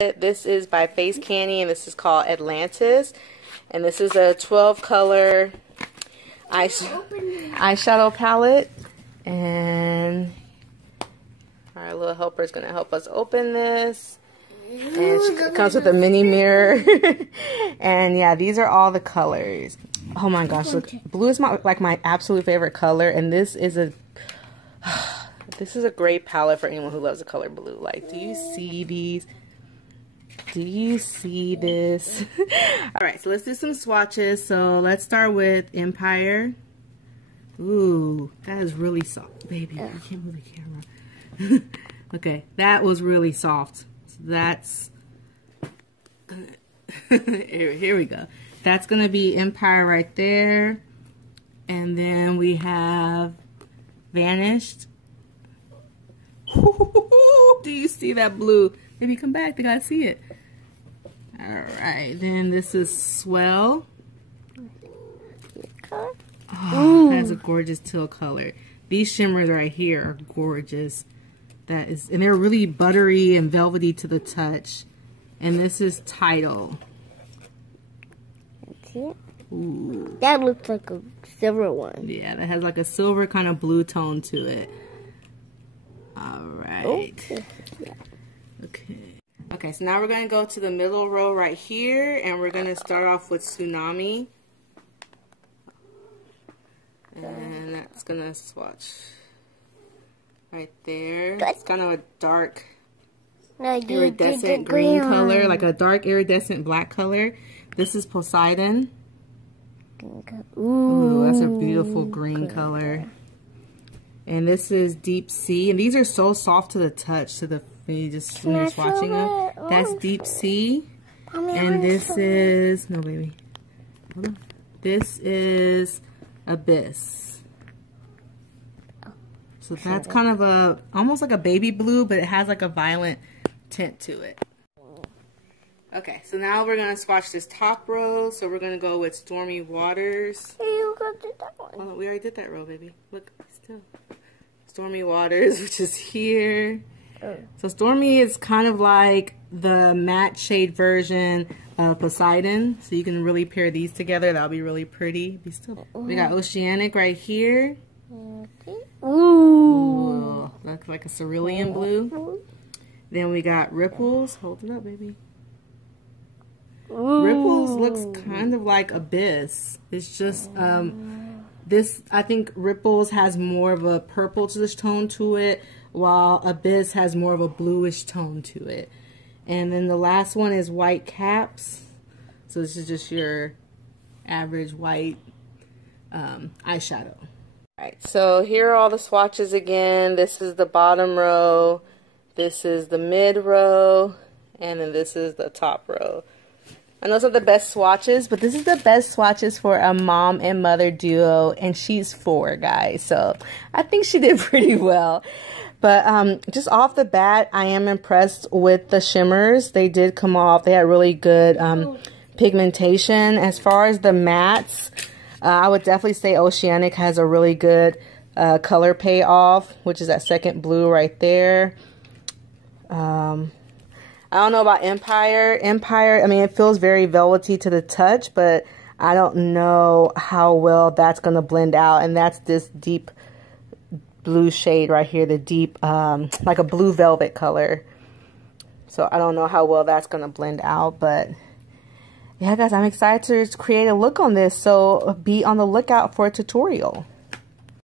This is by Face Candy, and this is called Atlantis. And this is a 12 color eyeshadow palette. And our little helper is going to help us open this. And it comes with a mini mirror. And yeah, these are all the colors. Oh my gosh, look, blue is my absolute favorite color, and this is a great palette for anyone who loves the color blue. Like, do you see these? Do you see this? Alright, so let's do some swatches. So let's start with Empire. Ooh, that is really soft. Baby, I can't move the camera. Okay, that was really soft. So that's... here we go. That's going to be Empire right there. And then we have Vanished. Do you see that blue? Baby, come back. They gotta see it. Alright, then this is Swell. Oh, that's a gorgeous teal color. These shimmers right here are gorgeous. And they're really buttery and velvety to the touch. And this is Tidal. Ooh. That looks like a silver one. Yeah, that has like a silver kind of blue tone to it. Alright. Okay, so now we're going to go to the middle row right here, and we're going to start off with Tsunami. And that's going to swatch right there. It's kind of a dark iridescent green color, like a dark iridescent black color. This is Poseidon. Ooh, that's a beautiful green color. And this is Deep Sea. And these are so soft to the touch, when you're swatching them. That's Deep Sea. And this is, no baby. Hold on. This is Abyss. So that's kind of almost like a baby blue, but it has like a violent tint to it. Okay, so now we're going to swatch this top row. So we're going to go with Stormy Waters. Hey, you did that one. Oh, we already did that row, baby. Look, still. Stormy Waters, which is here. So Stormy is kind of like the matte shade version of Poseidon. So you can really pair these together. That'll be really pretty. We got Oceanic right here. Ooh. Looks like a cerulean blue. Then we got Ripples. Hold it up, baby. Ripples looks kind of like Abyss. It's just, I think Ripples has more of a purplish tone to it, while Abyss has more of a bluish tone to it. And then the last one is White Caps. So this is just your average white eyeshadow. Alright, so here are all the swatches again. This is the bottom row, this is the mid row, and then this is the top row. And those are the best swatches, but this is the best swatches for a mom and mother duo, and she's 4, guys. So I think she did pretty well. But just off the bat, I am impressed with the shimmers. They did come off. They had really good pigmentation. As far as the mattes, I would definitely say Oceanic has a really good color payoff, which is that second blue right there. I don't know about Empire. Empire, I mean, it feels very velvety to the touch, but I don't know how well that's going to blend out. And that's this deep blue shade right here, the deep, like a blue velvet color. So I don't know how well that's going to blend out, but yeah, guys, I'm excited to create a look on this. So be on the lookout for a tutorial.